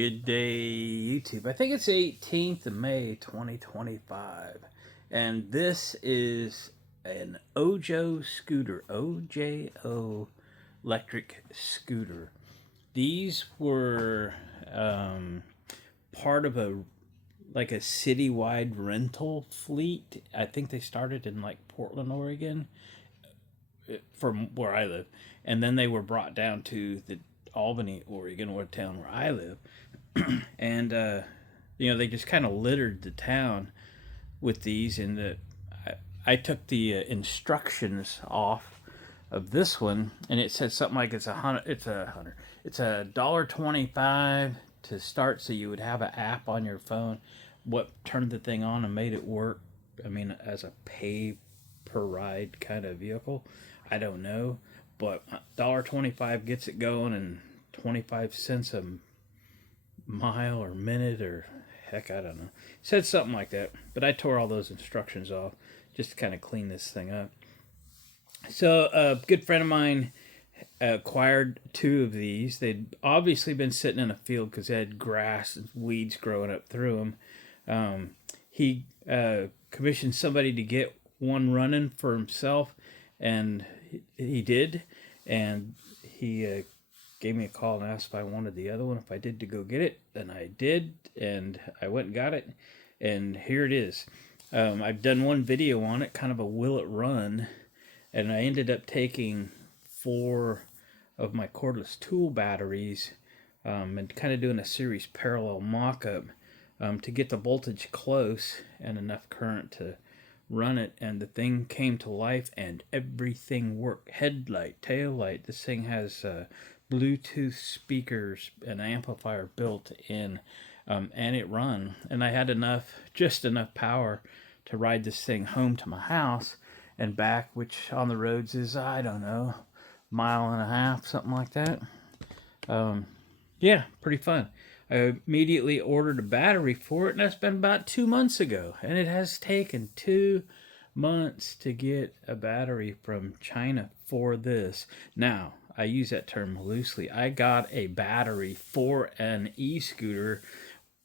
Good day, YouTube. I think it's 18th of May, 2025. And this is an OJO scooter, OJO electric scooter. These were part of a citywide rental fleet. I think they started in like Portland, Oregon, from where I live. And then they were brought down to the Albany, Oregon, or town where I live. And they just kind of littered the town with these. And I took the instructions off of this one, and it said something like it's $1.25 to start, so you would have an app on your phone. What turned the thing on and made it work? I mean, as a pay per ride kind of vehicle, I don't know, but $1.25 gets it going, and 25 cents a mile or minute, or heck, I don't know. It said something like that, but I tore all those instructions off just to kind of clean this thing up. So a good friend of mine acquired 2 of these. They'd obviously been sitting in a field because they had grass and weeds growing up through them. He commissioned somebody to get one running for himself, and he did. And he gave me a call and asked if I wanted the other one, if I did, to go get it. And I did, and I went and got it, and here it is. I've done one video on it, kind of a will it run, and I ended up taking 4 of my cordless tool batteries and kind of doing a series parallel mock-up to get the voltage close and enough current to run it, and the thing came to life and everything worked. Headlight, tail light. This thing has Bluetooth speakers and amplifier built in, and it run. And I had just enough power to ride this thing home to my house and back, which on the roads is, I don't know, 1.5 miles, something like that. Yeah, pretty fun. I immediately ordered a battery for it, and that's been about 2 months ago. And it has taken 2 months to get a battery from China for this. Now, I use that term loosely. I got a battery for an e-scooter,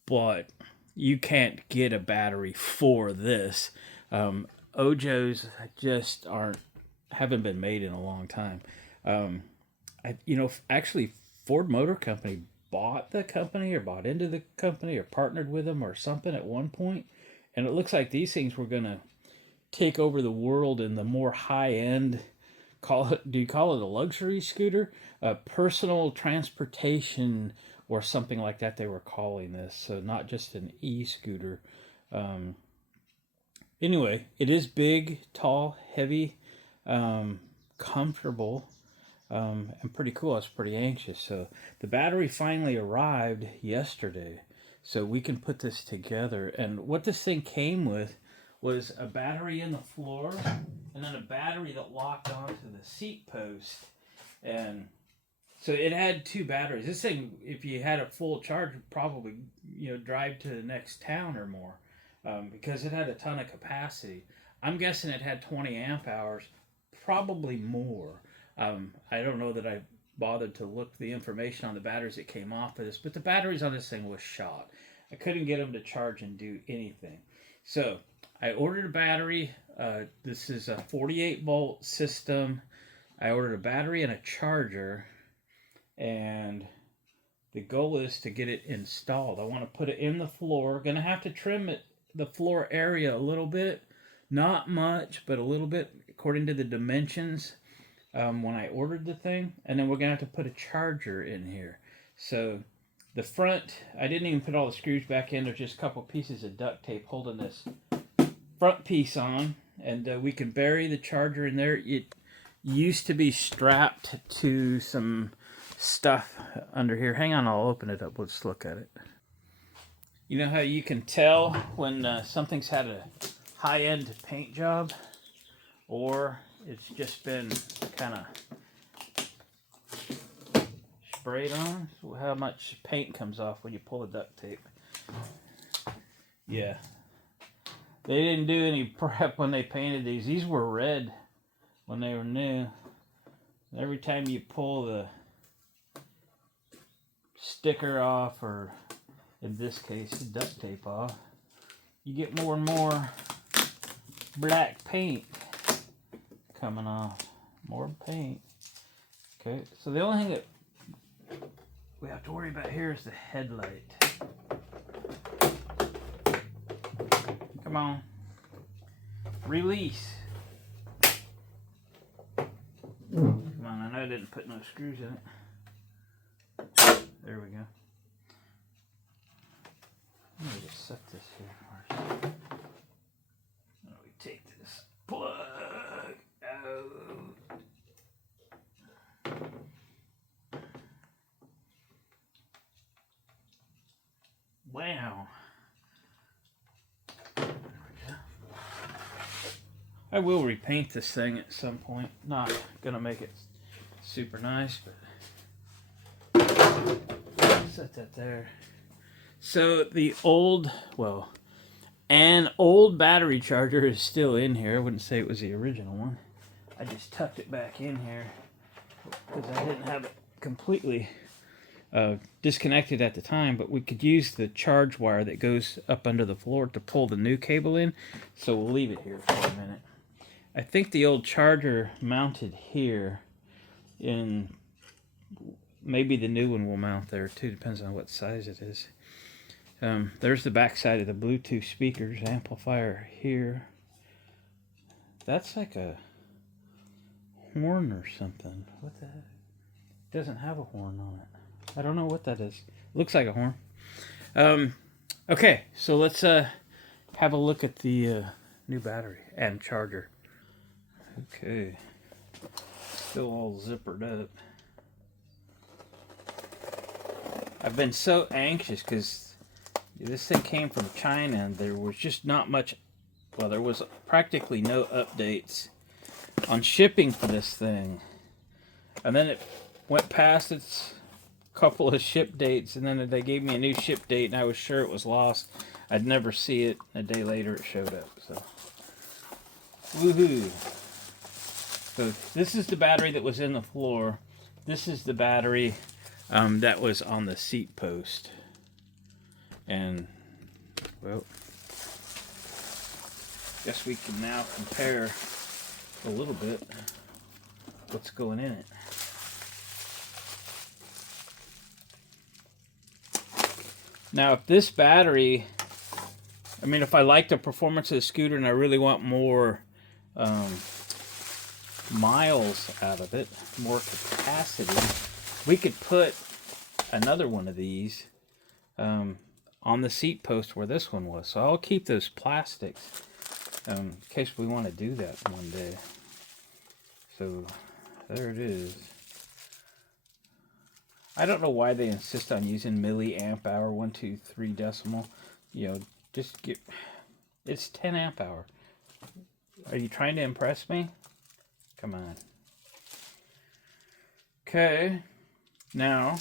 but you can't get a battery for this. OJOs just haven't been made in a long time. Actually, Ford Motor Company bought the company, or bought into the company, or partnered with them or something at one point, and it looks like these things were gonna take over the world in the more high-end, do you call it a luxury scooter, personal transportation or something like that, they were calling this. So not just an e-scooter. Anyway, it is big, tall, heavy, comfortable, and pretty cool. I was pretty anxious. So the battery finally arrived yesterday, so we can put this together. And what this thing came with was a battery in the floor, and then a battery that locked onto the seat post. And so it had 2 batteries. This thing, if you had a full charge, would probably drive to the next town or more, because it had a ton of capacity. I'm guessing it had 20 amp hours, probably more. I don't know that I bothered to look the information on the batteries that came off of this, but the batteries on this thing was shot. I couldn't get them to charge and do anything. So I ordered a battery. This is a 48 volt system. I ordered a battery and a charger, and the goal is to get it installed. I want to put it in the floor. Gonna have to trim the floor area a little bit, not much, but a little bit according to the dimensions when I ordered the thing. And then we're gonna have to put a charger in here. So the front, I didn't even put all the screws back in. There's just a couple pieces of duct tape holding this front piece on, and we can bury the charger in there. It used to be strapped to some stuff under here. Hang on, I'll open it up. Let's look at it. You know how you can tell when something's had a high-end paint job, or it's just been kind of sprayed on? So how much paint comes off when you pull the duct tape? Yeah. They didn't do any prep when they painted these. These were red when they were new. Every time you pull the sticker off, or in this case, duct tape off, you get more and more black paint coming off. More paint. Okay, so the only thing that we have to worry about here is the headlight. Come on. Release. Come on, I know I didn't put no screws in it. There we go. Let me just set this here first. Now we take this plug out. Wow. There we go. I will repaint this thing at some point. Not gonna make it super nice, but set that there. So the old, well, an old battery charger is still in here. I wouldn't say it was the original one. I just tucked it back in here because I didn't have it completely disconnected at the time, but we could use the charge wire that goes up under the floor to pull the new cable in, so we'll leave it here for a minute. I think the old charger mounted here, and maybe the new one will mount there too, depends on what size it is. There's the back side of the Bluetooth speakers, amplifier here. That's like a horn or something. What the heck? It doesn't have a horn on it. I don't know what that is. Looks like a horn. Okay, so let's have a look at the new battery and charger. Okay, still all zippered up. I've been so anxious because this thing came from China and there was just not much, well, there was practically no updates on shipping for this thing. And then it went past its couple of ship dates, and then they gave me a new ship date and I was sure it was lost. I'd never see it. A day later it showed up. So woohoo. So this is the battery that was in the floor. This is the battery that was on the seat post. And, well, guess we can now compare a little bit what's going in it. Now, if this battery, I mean, if I like the performance of the scooter and I really want more miles out of it, more capacity, we could put another one of these on the seat post where this one was. So I'll keep those plastics in case we want to do that one day. So there it is. I don't know why they insist on using milliamp hour, 123 decimal. You know, just get, it's 10 amp hour. Are you trying to impress me? Come on. Okay, now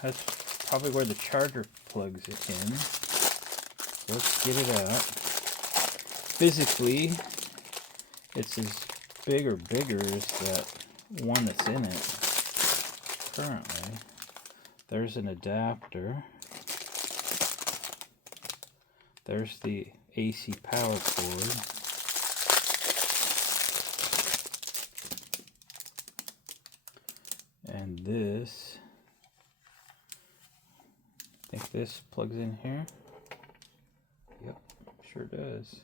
that's probably where the charger plugs it in. Let's get it out. Physically, it's as big or bigger as that one that's in it currently. There's an adapter. There's the AC power cord. And this, I think this plugs in here. Yep, sure does.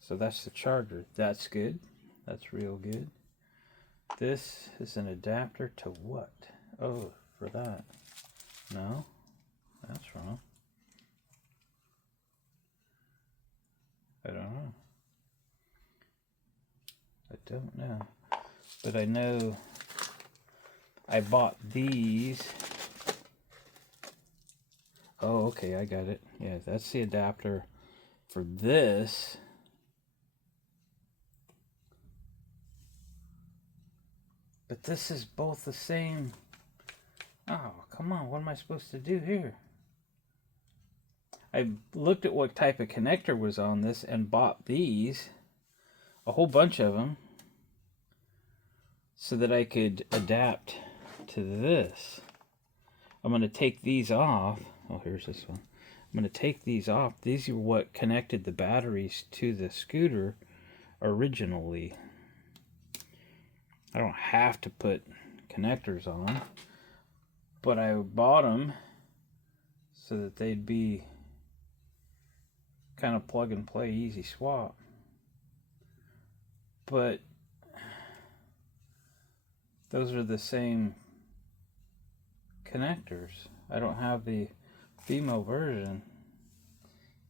So that's the charger. That's good. That's real good. This is an adapter to what? Oh, for that. No, that's wrong. I don't know. I don't know. But I know I bought these. Oh, okay, I got it. Yeah, that's the adapter for this. But this is both the same. Oh, come on, what am I supposed to do here? I looked at what type of connector was on this and bought these, a whole bunch of them, so that I could adapt to this. I'm going to take these off. Oh, here's this one. I'm going to take these off. These are what connected the batteries to the scooter originally. I don't have to put connectors on, but I bought them so that they'd be kind of plug and play, easy swap. But those are the same connectors. I don't have the female version.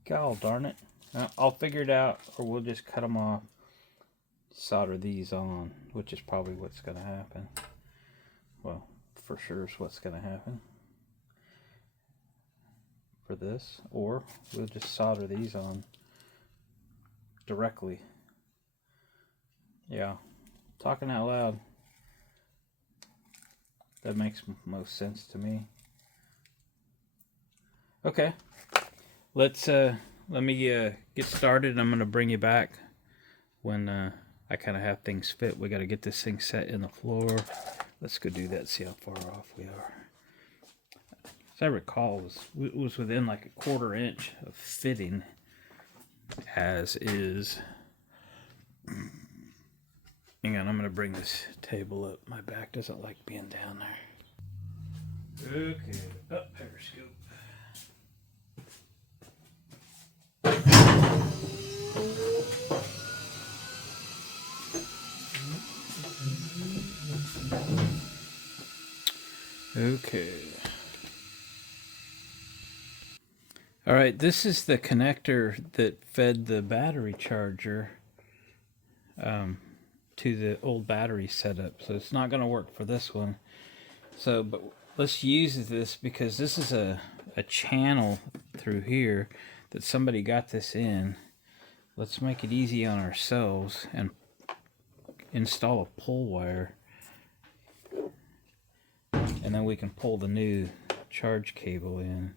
God darn it. I'll figure it out, or we'll just cut them off, solder these on, which is probably what's going to happen. Well, for sure is what's going to happen for this, or we'll just solder these on directly. Yeah, talking out loud, that makes most sense to me. Okay, let me get started. I'm gonna bring you back when I kind of have things fit. We got to get this thing set in the floor. Let's go do that, see how far off we are. As I recall, it was within like a 1/4 inch of fitting as is. Hang on, I'm going to bring this table up. My back doesn't like being down there. Okay, up periscope. Okay. All right, this is the connector that fed the battery charger to the old battery setup. So it's not going to work for this one. So, but let's use this because this is a channel through here that somebody got this in. Let's make it easy on ourselves and install a pull wire. And then we can pull the new charge cable in.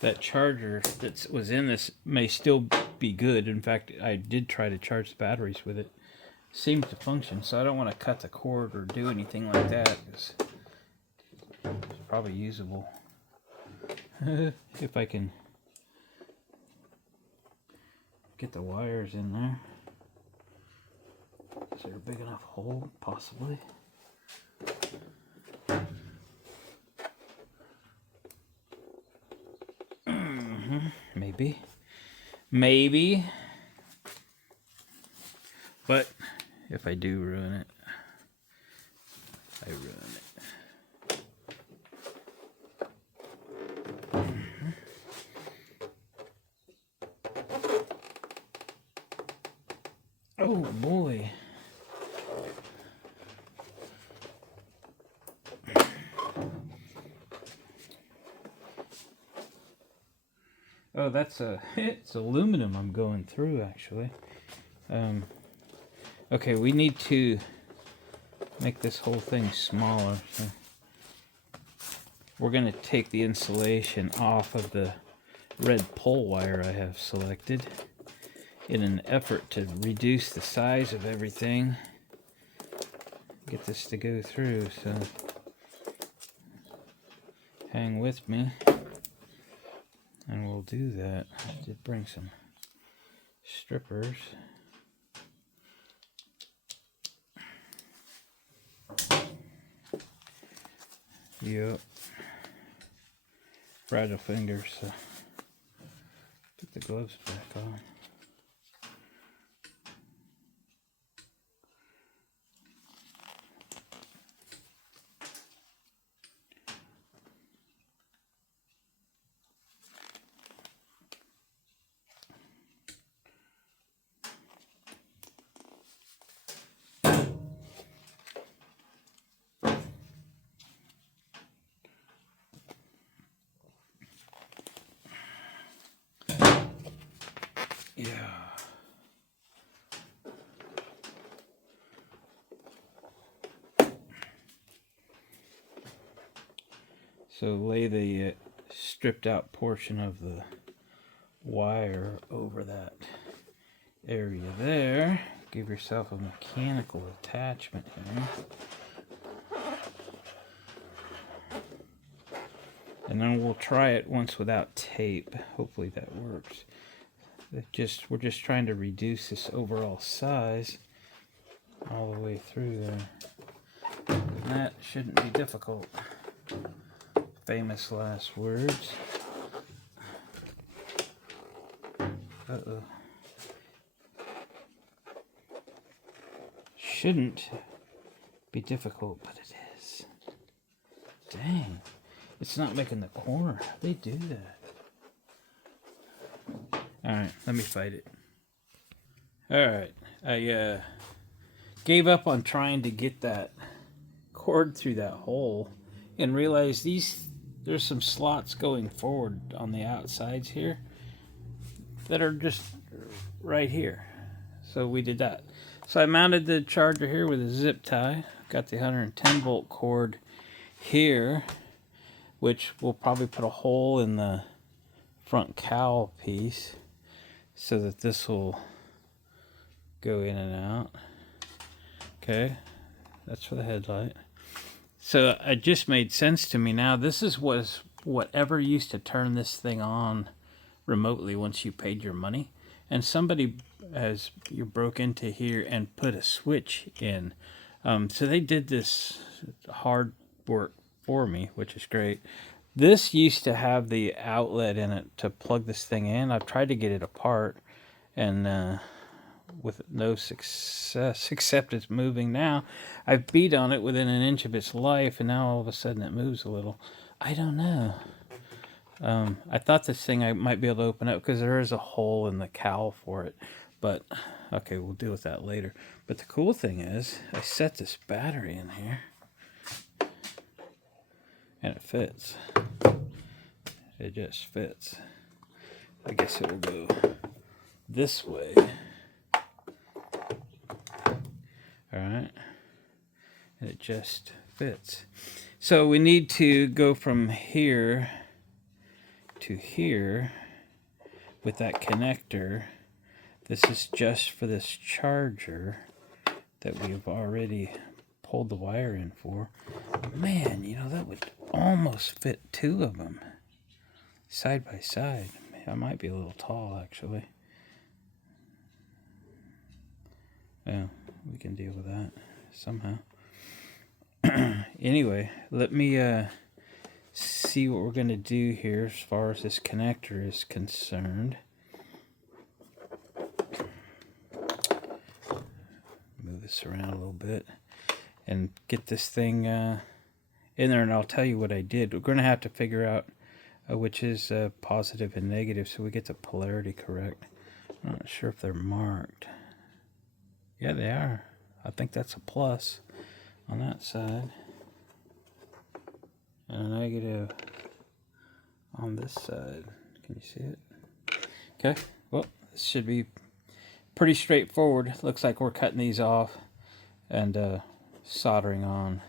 That charger that was in this may still be good. In fact, I did try to charge the batteries with it. Seems to function, so I don't want to cut the cord or do anything like that. It's probably usable. If I can get the wires in there. Is there a big enough hole? Possibly. Maybe. But if I do ruin it, I ruin it. Oh boy. Oh, it's aluminum I'm going through, actually. Okay, we need to make this whole thing smaller. So we're going to take the insulation off of the red pull wire I have selected in an effort to reduce the size of everything. Get this to go through, so hang with me. And we'll do that. I did bring some strippers. Yep. Fragile fingers, so put the gloves back on. Yeah. So lay the stripped out portion of the wire over that area there. Give yourself a mechanical attachment here. And then we'll try it once without tape. Hopefully that works. We're just trying to reduce this overall size all the way through there. And that shouldn't be difficult. Famous last words. Uh-oh. Shouldn't be difficult, but it is. Dang. It's not making the corner. How'd they do that? Alright, let me fight it. Alright, I gave up on trying to get that cord through that hole and realized there's some slots going forward on the outsides here that are just right here. So we did that. So I mounted the charger here with a zip tie. Got the 110 volt cord here, which will probably put a hole in the front cowl piece so that this will go in and out. Okay, that's for the headlight. So it just made sense to me now. This was whatever used to turn this thing on remotely once you paid your money. And somebody you broke into here and put a switch in. So they did this hard work for me, which is great. This used to have the outlet in it to plug this thing in. I've tried to get it apart and with no success, except it's moving now. I've beat on it within an inch of its life, and now all of a sudden it moves a little. I don't know. I thought this thing I might be able to open up because there is a hole in the cowl for it. But, okay, we'll deal with that later. But the cool thing is, I set this battery in here. And it fits. It just fits. I guess it will go this way. Alright. And it just fits. So we need to go from here to here with that connector. This is just for this charger that we've already pulled the wire in for. Man, you know, that would almost fit two of them side by side. I might be a little tall, actually. Yeah, we can deal with that somehow. Anyway, let me see what we're going to do here as far as this connector is concerned. Move this around a little bit and get this thing in there, and I'll tell you what I did. We're going to have to figure out which is positive and negative so we get the polarity correct. I'm not sure if they're marked. Yeah, they are. I think that's a plus on that side. And a negative on this side. Can you see it? Okay, well, this should be pretty straightforward. Looks like we're cutting these off and soldering on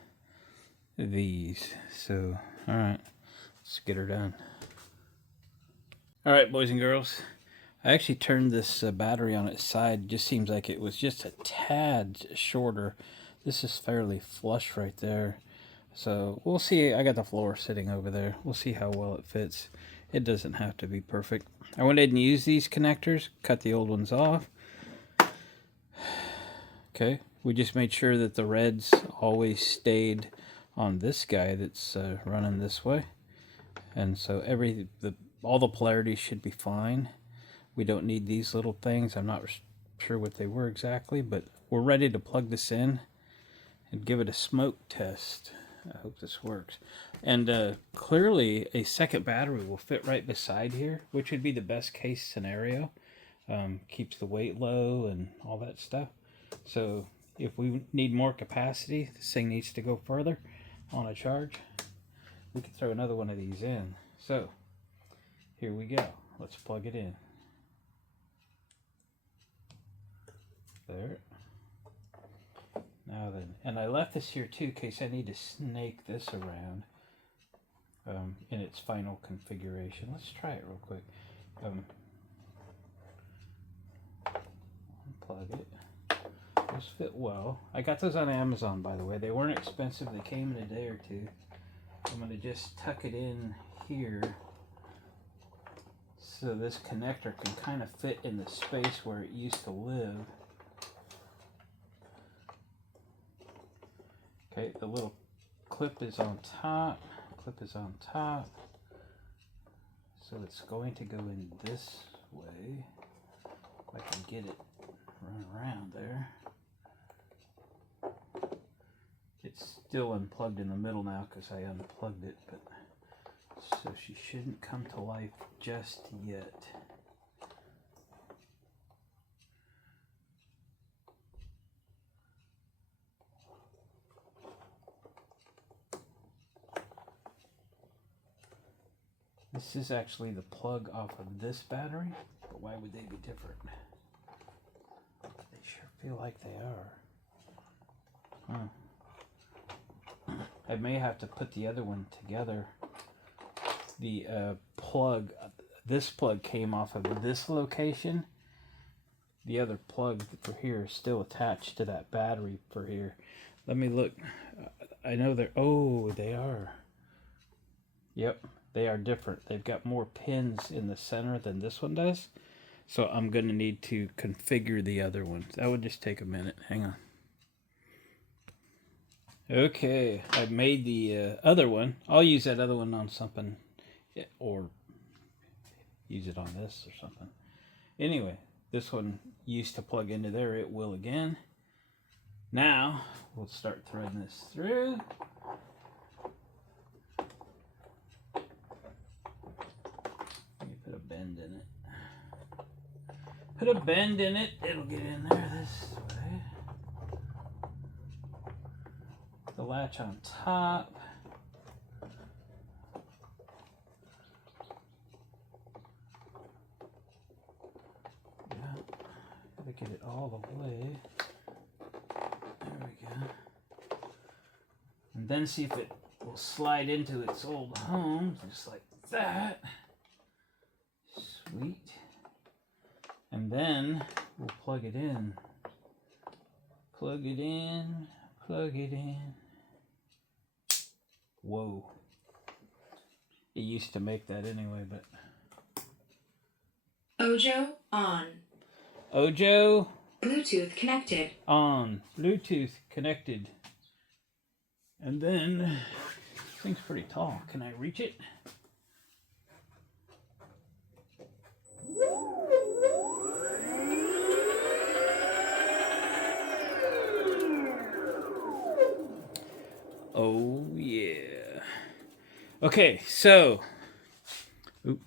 these. So, alright, let's get her done. Alright, boys and girls. I actually turned this battery on its side. It just seems like it was just a tad shorter. This is fairly flush right there. So we'll see. I got the floor sitting over there. We'll see how well it fits. It doesn't have to be perfect. I went ahead and used these connectors. Cut the old ones off. Okay. We just made sure that the reds always stayed on this guy that's running this way. And so all the polarities should be fine. We don't need these little things. I'm not sure what they were exactly, but we're ready to plug this in and give it a smoke test. I hope this works. And clearly a second battery will fit right beside here, which would be the best case scenario. Keeps the weight low and all that stuff. So if we need more capacity, this thing needs to go further on a charge, we can throw another one of these in. So here we go. Let's plug it in. There. Now then, and I left this here too in case I need to snake this around in its final configuration. Let's try it real quick. Unplug it. Those fit well. I got those on Amazon, by the way. They weren't expensive. They came in a day or two. I'm going to just tuck it in here so this connector can kind of fit in the space where it used to live. Okay, the little clip is on top. Clip is on top. So it's going to go in this way. If I can get it run around there. It's still unplugged in the middle now because I unplugged it, but so she shouldn't come to life just yet. This is actually the plug off of this battery, but why would they be different? They sure feel like they are. Huh. I may have to put the other one together. The plug, this plug came off of this location. The other plug for here is still attached to that battery for here. Let me look. I know they're, oh, they are. Yep, they are different. They've got more pins in the center than this one does. So I'm going to need to configure the other one. That would just take a minute. Hang on. Okay, I made the other one. I'll use that other one on something, or use it on this or something. Anyway, this one used to plug into there. It will again. Now, we'll start threading this through. Let me put a bend in it. Put a bend in it. It'll get in there this way. The latch on top. Yeah, gotta get it all the way. There we go. And then see if it will slide into its old home, just like that. Sweet. And then we'll plug it in. Plug it in, plug it in. Whoa. It used to make that anyway, but... OJO on. OJO? Bluetooth connected. On. Bluetooth connected. And then, this thing's pretty tall. Can I reach it? Oh, yeah. Okay, so... Oop.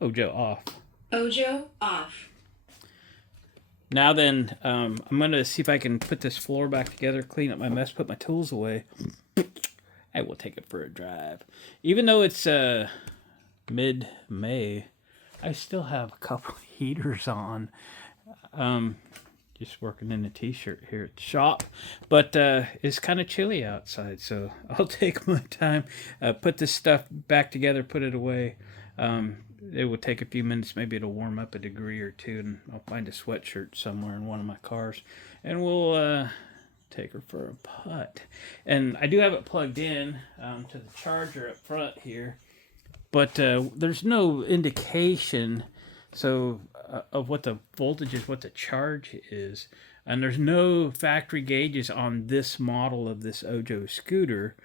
OJO off. OJO off. Now then, I'm going to see if I can put this floor back together, clean up my mess, put my tools away. I will take it for a drive. Even though it's mid-May, I still have a couple of heaters on. Just working in a t-shirt here at the shop. But it's kind of chilly outside, so I'll take my time, put this stuff back together, put it away. It will take a few minutes. Maybe it'll warm up a degree or two, and I'll find a sweatshirt somewhere in one of my cars, and we'll take her for a putt. And I do have it plugged in to the charger up front here, but there's no indication of what the voltage is, what the charge is, and there's no factory gauges on this model of this OJO scooter.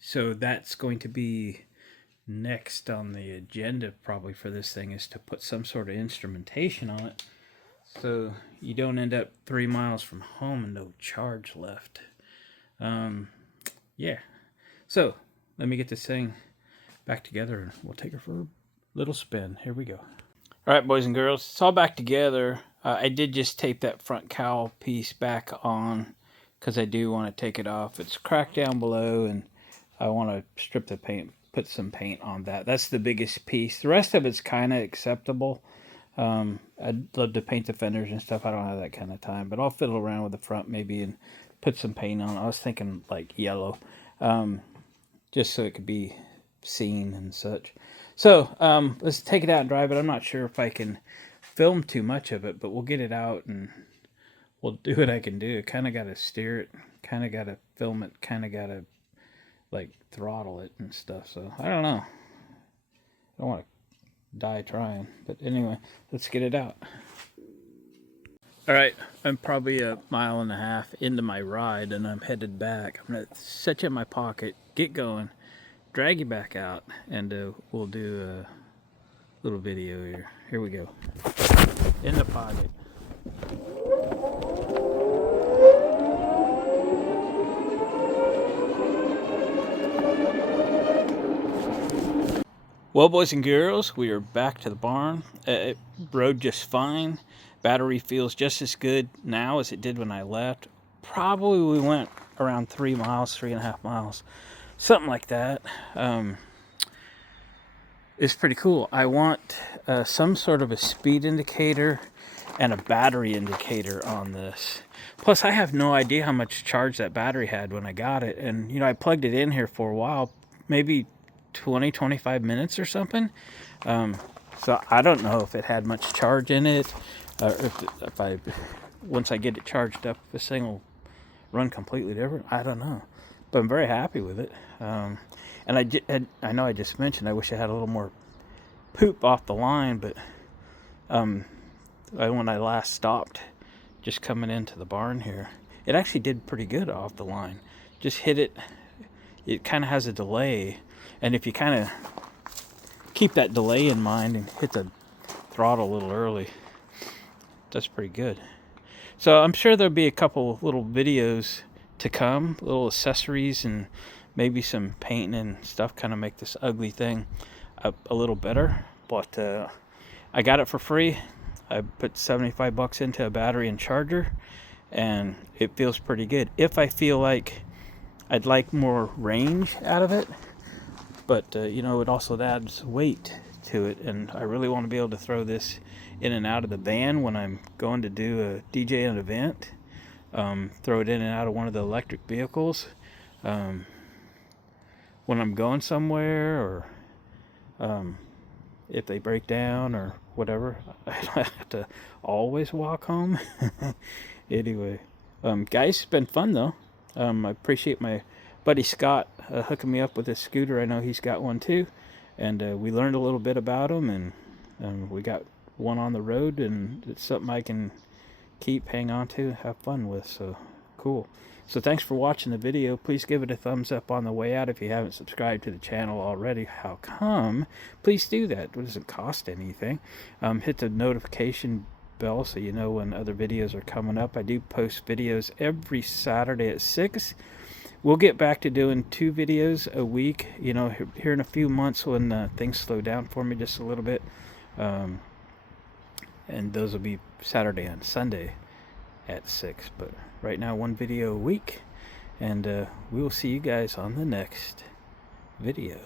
So that's going to be next on the agenda probably for this thing, is to put some sort of instrumentation on it so you don't end up 3 miles from home and no charge left. Yeah, so let me get this thing back together and we'll take her for a little spin. Here we go. All right, boys and girls, it's all back together. I did just tape that front cowl piece back on because I do want to take it off. It's cracked down below and I want to strip the paint, put some paint on that. That's the biggest piece. The rest of it's kind of acceptable. I'd love to paint the fenders and stuff. I don't have that kind of time, but I'll fiddle around with the front maybe and put some paint on. I was thinking like yellow, just so it could be seen and such. So let's take it out and drive it. I'm not sure if I can film too much of it, but we'll get it out and we'll do what I can do. Kind of got to steer it, kind of got to film it, kind of got to like throttle it and stuff. So I don't know. I don't want to die trying, but anyway, let's get it out. All right, I'm probably a mile and a half into my ride and I'm headed back. I'm gonna set you in my pocket, get going, drag you back out, and we'll do a little video here. Here we go. In the pocket. Well, boys and girls, we are back to the barn. It rode just fine. Battery feels just as good now as it did when I left. Probably we went around 3 miles, 3.5 miles, something like that. It's pretty cool. I want some sort of a speed indicator and a battery indicator on this. Plus, I have no idea how much charge that battery had when I got it. And, you know, I plugged it in here for a while, maybe 20-25 minutes or something. So I don't know if it had much charge in it, or if I once I get it charged up, this thing will run completely different. I don't know, but I'm very happy with it. And I know I just mentioned I wish I had a little more poop off the line, but when I last stopped, just coming into the barn here, it actually did pretty good off the line. Just hit it. It kind of has a delay. And if you kind of keep that delay in mind and hit the throttle a little early, that's pretty good. So I'm sure there'll be a couple little videos to come, little accessories and maybe some painting and stuff, kind of make this ugly thing a little better. But I got it for free. I put $75 into a battery and charger, and it feels pretty good. If I feel like I'd like more range out of it, but you know, it also adds weight to it, and I really want to be able to throw this in and out of the van when I'm going to do a DJ an event. Throw it in and out of one of the electric vehicles when I'm going somewhere, or if they break down or whatever. I don't have to always walk home. Anyway, guys, it's been fun though. I appreciate my buddy Scott hooking me up with this scooter. I know he's got one too, and we learned a little bit about him, and we got one on the road, and it's something I can keep, hang on to, have fun with. So cool. So thanks for watching the video. Please give it a thumbs up on the way out if you haven't subscribed to the channel already. How come? Please do that. It doesn't cost anything. Hit the notification bell so you know when other videos are coming up. I do post videos every Saturday at 6. We'll get back to doing 2 videos a week, you know, here in a few months when things slow down for me just a little bit. And those will be Saturday and Sunday at 6. But right now, 1 video a week. And we will see you guys on the next video.